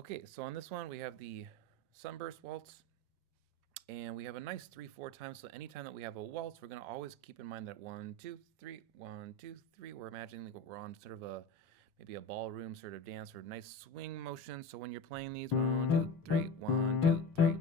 Okay, so on this one we have the Sunburst Waltz, and we have a nice 3/4 time. So anytime that we have a waltz, we're going to always keep in mind that 1, 2, 3, 1, 2, 3. We're imagining like we're on sort of a maybe a ballroom sort of dance or nice swing motion. So when you're playing these, 1, 2, 3, 1, 2, 3.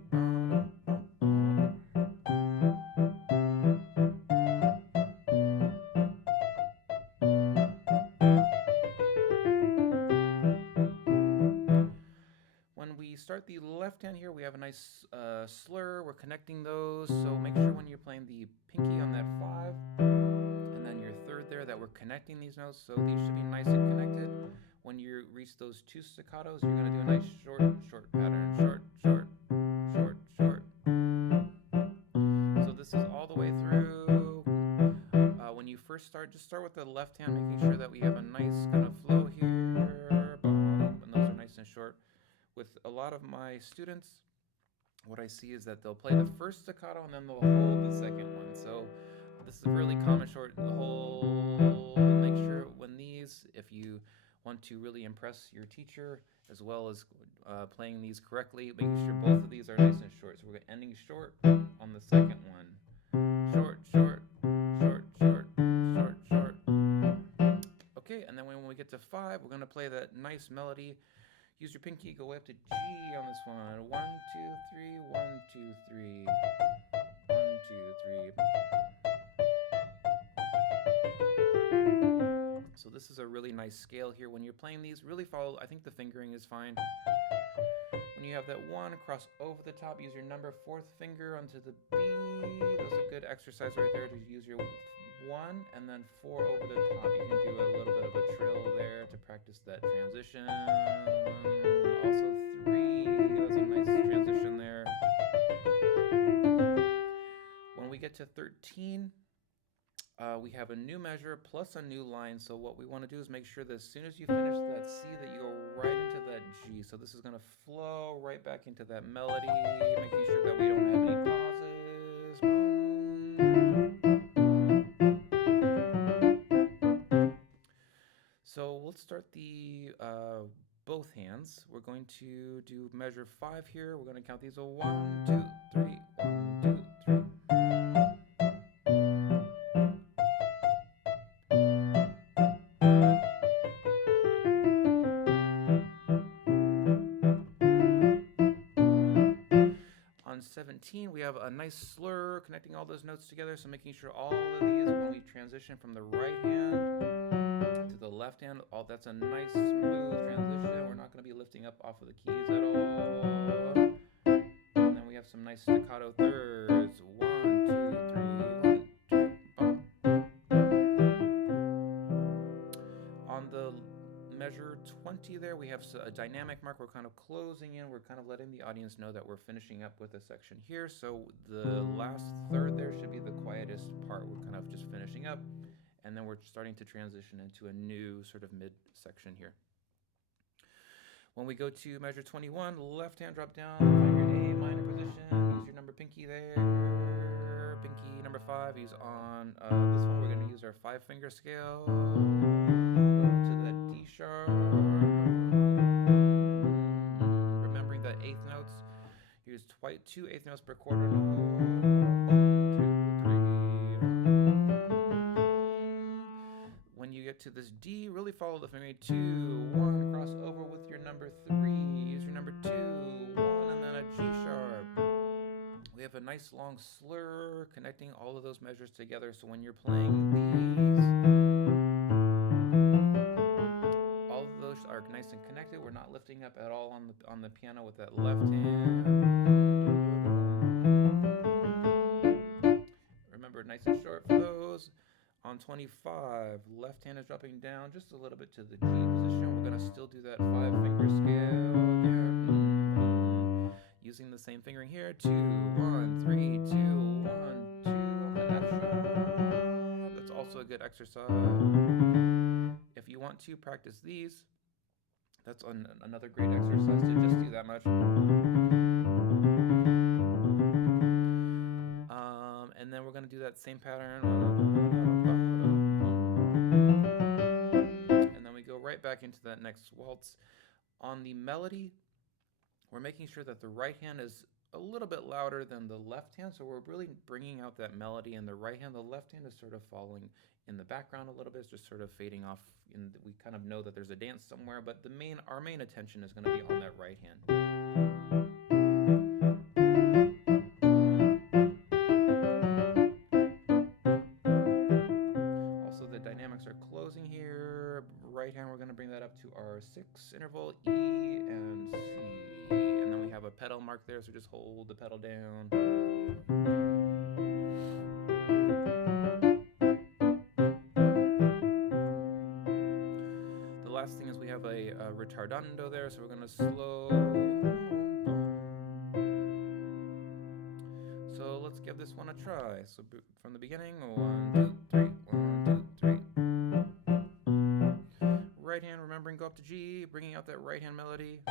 When we start the left hand here, we have a nice slur. We're connecting those, so make sure when you're playing the pinky on that 5, and then your third there, that we're connecting these notes, so these should be nice and connected. When you reach those 2 staccatos, you're going to do a nice short, short pattern. Short, short, short, short. So this is all the way through. When you first start, just start with the left hand, making sure that we have a nice kind of flow here. And those are nice and short. With a lot of my students, what I see is that they'll play the first staccato and then they'll hold the second one. So this is a really common short. The whole, make sure when these, if you want to really impress your teacher as well as playing these correctly, making sure both of these are nice and short. So we're ending short on the second one. Short, short, short, short, short, short. Okay, and then when we get to 5, we're going to play that nice melody. Use your pinky, go way up to G on this one. 1, 2, 3, 1, 2, 3. 1, 2, 3. So this is a really nice scale here. When you're playing these, really follow, I think the fingering is fine. When you have that 1, cross over the top, use your number 4th finger onto the B. That's a good exercise right there to use your 1 and then 4 over the top. You can do a little bit of a trill there to practice that transition. Also 3, that's a nice transition there. When we get to 13, we have a new measure plus a new line. So what we want to do is make sure that as soon as you finish that C, that you go right into that G. So this is going to flow right back into that melody, making sure that we don't have any pauses. So let's start the both hands. We're going to do measure 5 here. We're going to count these a 1, 2, 3, 1, 2, 3. On 17, we have a nice slur connecting all those notes together. So making sure all of these, when we transition from the right hand to the left hand, that's a nice smooth transition. We're not going to be lifting up off of the keys at all. And then we have some nice staccato thirds. 1, 2, 3, 1, 2, on the measure 20 there, we have a dynamic mark. We're kind of closing in. We're kind of letting the audience know that we're finishing up with a section here. So the last third there should be the quietest part. We're kind of just finishing up, and then we're starting to transition into a new sort of mid section here. When we go to measure 21, left hand drop down, find your A minor position, use your number pinky there, pinky number 5, use on this one, we're going to use our 5-finger scale, to that D sharp, remembering that 8th notes, use 2 8th notes per quarter note, 1, 2, 3, when you get to this D, really follow the finger. 2, 1, cross over with your number 3. Use your number 2, 1, and then a G sharp. We have a nice long slur connecting all of those measures together. So when you're playing these, all of those are nice and connected. We're not lifting up at all on the piano with that left hand. Remember, nice and short for those. On 25, left hand is dropping down just a little bit to the G position. We're going to still do that 5-finger scale there. Using the same fingering here. 2, 1, 3, 2, 1, 2 on the F sharp. That's also a good exercise. If you want to practice these, that's another great exercise to just do that much. And then we're going to do that same pattern. And then we go right back into that next waltz. On the melody, we're making sure that the right hand is a little bit louder than the left hand, so we're really bringing out that melody in the right hand. The left hand is sort of falling in the background a little bit, it's just sort of fading off. We kind of know that there's a dance somewhere, but our main attention is going to be on that right hand. Also, the dynamics are closing here. Right hand, we're going to bring that up to our 6 interval, E and C. And then we have a pedal mark there, so just hold the pedal down. The last thing is we have a retardando there, so we're going to slow. So let's give this one a try. So from the beginning, 1, 2, 3, 1, 2, 3. Right hand, remembering, go up to G, bringing out that right hand melody.